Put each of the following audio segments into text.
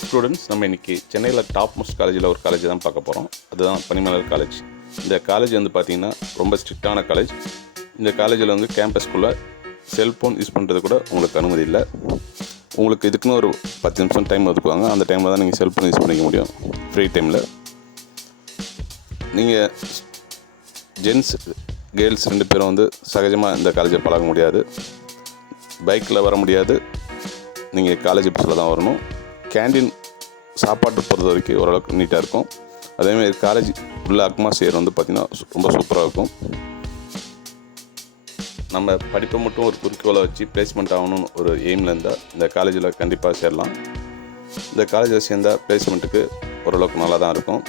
Students, நம்ம இன்றைக்கி சென்னையில் டாப் மோஸ்ட் காலேஜில் ஒரு காலேஜ் தான் பார்க்க போகிறோம். அதுதான் பனிமலர் காலேஜ். இந்த காலேஜ் வந்து பார்த்திங்கன்னா ரொம்ப ஸ்ட்ரிக்டான காலேஜ். இந்த காலேஜில் வந்து கேம்பஸ்குள்ளே செல்ஃபோன் யூஸ் பண்ணுறது கூட உங்களுக்கு அனுமதி இல்லை. உங்களுக்கு இதுக்குன்னு ஒரு 10 நிமிஷம் டைம் ஒதுக்குவாங்க. அந்த டைமில் தான் நீங்கள் செல்ஃபோன் யூஸ் பண்ணிக்க முடியும் ஃப்ரீ டைமில். நீங்கள் ஜென்ஸ் கேர்ள்ஸ் 2 பேரும் வந்து சகஜமாக இந்த காலேஜை பழக முடியாது. பைக்கில் வர முடியாது. நீங்கள் காலேஜ் பஸ்ஸில் தான் வரணும். கேண்டீன் சாப்பாட்டு பொறுத்த வரைக்கும் ஓரளவுக்கு நீட்டாக இருக்கும். அதேமாதிரி காலேஜ் உள்ள அட்மாஸ்பியர் வந்து பார்த்திங்கன்னா ரொம்ப சூப்பராக இருக்கும். நம்ம படிப்பை மட்டும் ஒரு குறிக்கோளை வச்சு பிளேஸ்மெண்ட் ஆகணும்னு ஒரு எய்மில் இருந்தால் இந்த காலேஜில் கண்டிப்பாக சேரலாம். இந்த காலேஜில் சேர்ந்தால் பிளேஸ்மெண்ட்டுக்கு ஓரளவுக்கு நல்லா தான் இருக்கும்.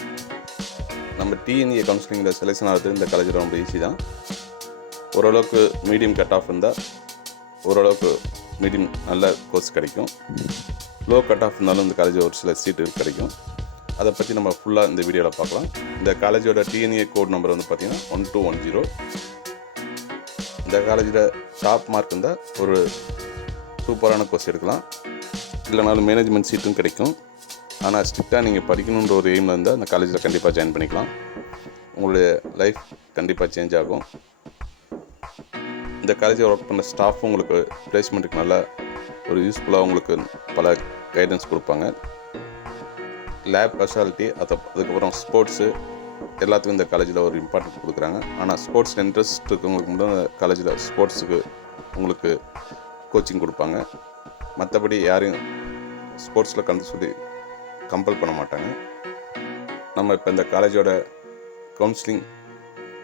நம்ம டிஎன்ஏ கவுன்சிலிங்கில் செலெக்ஷன் ஆகிறது இந்த காலேஜில் ரொம்ப ஈஸி தான். ஓரளவுக்கு மீடியம் கட் ஆஃப் இருந்தால் ஓரளவுக்கு மீடியம் நல்ல கோர்ஸ் கிடைக்கும். லோ கட் ஆஃப் இருந்தாலும் இந்த காலேஜில் ஒரு சில சீட்டு கிடைக்கும். அதை பற்றி நம்ம ஃபுல்லாக இந்த வீடியோவில் பார்க்கலாம். இந்த காலேஜோட டிஎன்ஏ கோட் நம்பர் வந்து பார்த்திங்கன்னா 1210. இந்த காலேஜில் டாப் மார்க் இருந்தால் ஒரு சூப்பரான கோர்ஸ் எடுக்கலாம். இல்லைனாலும் மேனேஜ்மெண்ட் சீட்டும் கிடைக்கும். ஆனால் ஸ்ட்ரிக்டாக நீங்கள் படிக்கணுன்ற ஒரு எய்மில் இருந்தால் இந்த காலேஜில் கண்டிப்பாக ஜாயின் பண்ணிக்கலாம். உங்களுடைய லைஃப் கண்டிப்பாக சேஞ்ச் ஆகும். இந்த காலேஜில் ஒர்க் பண்ண ஸ்டாஃபும் உங்களுக்கு பிளேஸ்மெண்ட்டுக்கு நல்லா ஒரு யூஸ்ஃபுல்லாக உங்களுக்கு பல கைடன்ஸ் கொடுப்பாங்க. லேப் ஸ்பெஷாலிட்டி அதுக்கப்புறம் ஸ்போர்ட்ஸு எல்லாத்துக்கும் இந்த காலேஜில் ஒரு இம்பார்ட்டன்ட் கொடுக்குறாங்க. ஆனால் ஸ்போர்ட்ஸில் இன்ட்ரெஸ்ட் இருக்கவங்களுக்கு மட்டும் இந்த காலேஜில் ஸ்போர்ட்ஸுக்கு உங்களுக்கு கோச்சிங் கொடுப்பாங்க. மற்றபடி யாரையும் ஸ்போர்ட்ஸில் கலந்து சொல்லி கம்பல் பண்ண மாட்டாங்க. நம்ம இப்போ இந்த காலேஜோட கவுன்சிலிங்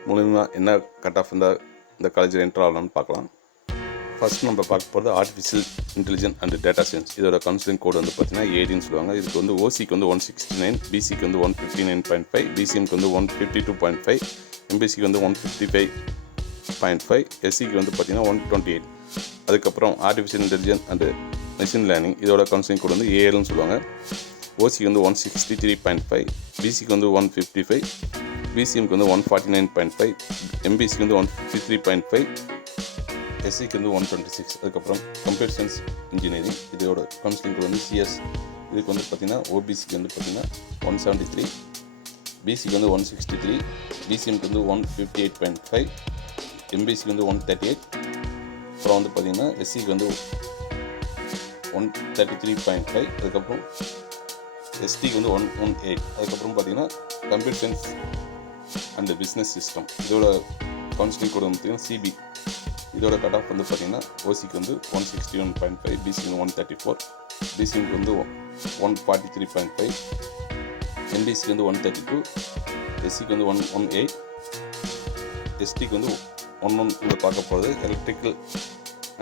மூலிமா என்ன கட் ஆஃப் இருந்தால் இந்த காலேஜில் என்ட்ரு ஆகலாம்னு பார்க்கலாம். ஃபஸ்ட் நம்ம பார்க்க போகிறது artificial intelligence and data science. இதோட கவுன்சிலிங் கோடு வந்து பார்த்திங்கன்னா ஏடின்னு சொல்லுவாங்க. இதுக்கு வந்து ஓசிக்கு வந்து 169, பிசிக்கு வந்து 159.5, பிசிஎம்க்கு வந்து 152.5, எம்பிசிக்கு வந்து 155.5, எஸ்சிக்கு வந்து பார்த்திங்கன்னா 128. அதுக்கப்புறம் artificial intelligence and machine learning இதோட கவுன்சிலிங் கோடு வந்து ஏஎல்னு சொல்லுவாங்க. ஓசிக்கு வந்து 163.5, பிசிக்கு வந்து 155, பிசிஎம்க்கு வந்து 149.5, எம்பிசிக்கு வந்து 153.5, எஸ்சிக்கு வந்து 126. அதுக்கப்புறம் கம்ப்யூட்டர் சயின்ஸ் இன்ஜினியரிங் இதோட கவுன்சிலிங் வந்து சிஎஸ். இதுக்கு வந்து பார்த்திங்கன்னா ஓபிசிக்கு வந்து பார்த்திங்கன்னா 173, பிசிக்கு வந்து 163, பிசிஎம்க்கு வந்து 158.5, எம்பிசிக்கு வந்து 138. அப்புறம் வந்து பார்த்திங்கன்னா எஸ்சிக்கு வந்து 133.5. அதுக்கப்புறம் எஸ்டிக்கு வந்து 118. அதுக்கப்புறம் பார்த்திங்கன்னா computer science and business system இதோட கவுன்சிலிங் கோடு வந்து பார்த்திங்கன்னா சிபி. இதோட கட் ஆஃப் வந்து பார்த்திங்கன்னா ஓசிக்கு வந்து 161.5, பிசிக்கு வந்து 134, பிசிஎம்க்கு வந்து 143.5, எம்பிசிக்கு வந்து 132, எஸ்சிக்கு வந்து 118, எஸ்டிக்கு வந்து 11. இதை பார்க்க போகிறது எலக்ட்ரிக்கல்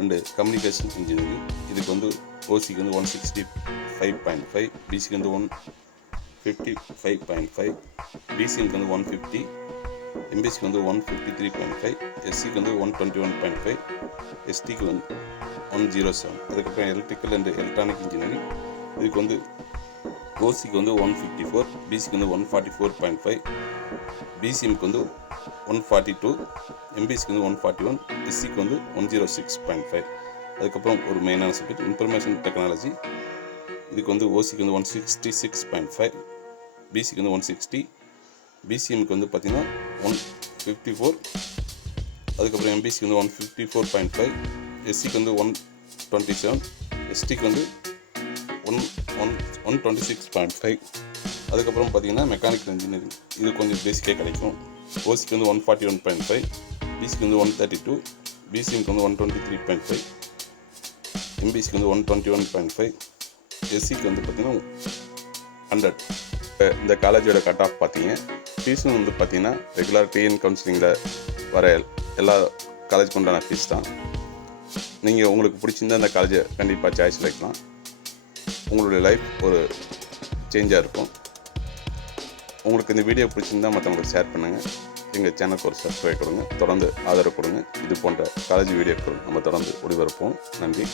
அண்டு கம்யூனிகேஷன் இன்ஜினியரிங். இதுக்கு வந்து ஓசிக்கு வந்து 165.5, பிசிக்கு வந்து 155.5, பிசிஎம்க்கு வந்து 150, எம்பிசிக்கு வந்து 153.5, எஸ்சிக்கு வந்து 121.5, எஸ்டிக்கு வந்து 107. அதுக்கப்புறம் எலக்ட்ரிக்கல் அண்ட் எலக்ட்ரானிக் இன்ஜினியரிங் இதுக்கு வந்து ஓசிக்கு வந்து 154, பிசிக்கு வந்து 144.5, பிசிஎம்க்கு வந்து 142, எம்பிசிக்கு வந்து 141, எஸ்சிக்கு வந்து 106.5. அதுக்கப்புறம் ஒரு மெயினான சப்ஜெக்ட் இன்ஃபர்மேஷன் டெக்னாலஜி. இதுக்கு வந்து ஓசிக்கு வந்து 166.5, பிசிக்கு வந்து 160, பிசிஎம்க்கு வந்து பார்த்திங்கன்னா 154. அதுக்கப்புறம் எம்பிசிக்கு வந்து 154.5, எஸ்சிக்கு வந்து 127, எஸ்டிக்கு வந்து 126.5. அதுக்கப்புறம் பார்த்திங்கன்னா மெக்கானிக்கல் இன்ஜினியரிங் இது கொஞ்சம் பேசிக்காக கிடைக்கும். ஓசிக்கு வந்து 141.5, பிசிக்கு வந்து 132, பிசிஎம்க்கு வந்து 123.5, எம்பிசிக்கு வந்து 121.5, எஸ்சிக்கு வந்து பார்த்திங்கன்னா 100. இந்த காலேஜோட கட் ஆஃப் பார்த்தீங்க. ஃபீஸும் வந்து பார்த்திங்கன்னா ரெகுலர் டிஎன் கவுன்சிலிங்கில் வர எல்லா காலேஜுக்கு உண்டான ஃபீஸ் தான். நீங்கள் உங்களுக்கு பிடிச்சிருந்தா அந்த காலேஜை கண்டிப்பாக சாய்ஸ் வைக்கலாம். உங்களுடைய லைஃப் ஒரு சேஞ்சாக இருக்கும். உங்களுக்கு இந்த வீடியோ பிடிச்சிருந்தால் மற்றவங்களுக்கு ஷேர் பண்ணுங்கள். எங்கள் சேனலுக்கு ஒரு சப்ஸ்கிரைப் கொடுங்க. தொடர்ந்து ஆதரவு கொடுங்க. இது போன்ற காலேஜ் வீடியோக்கள் நம்ம தொடர்ந்து ஒளிபரப்போம். நன்றி.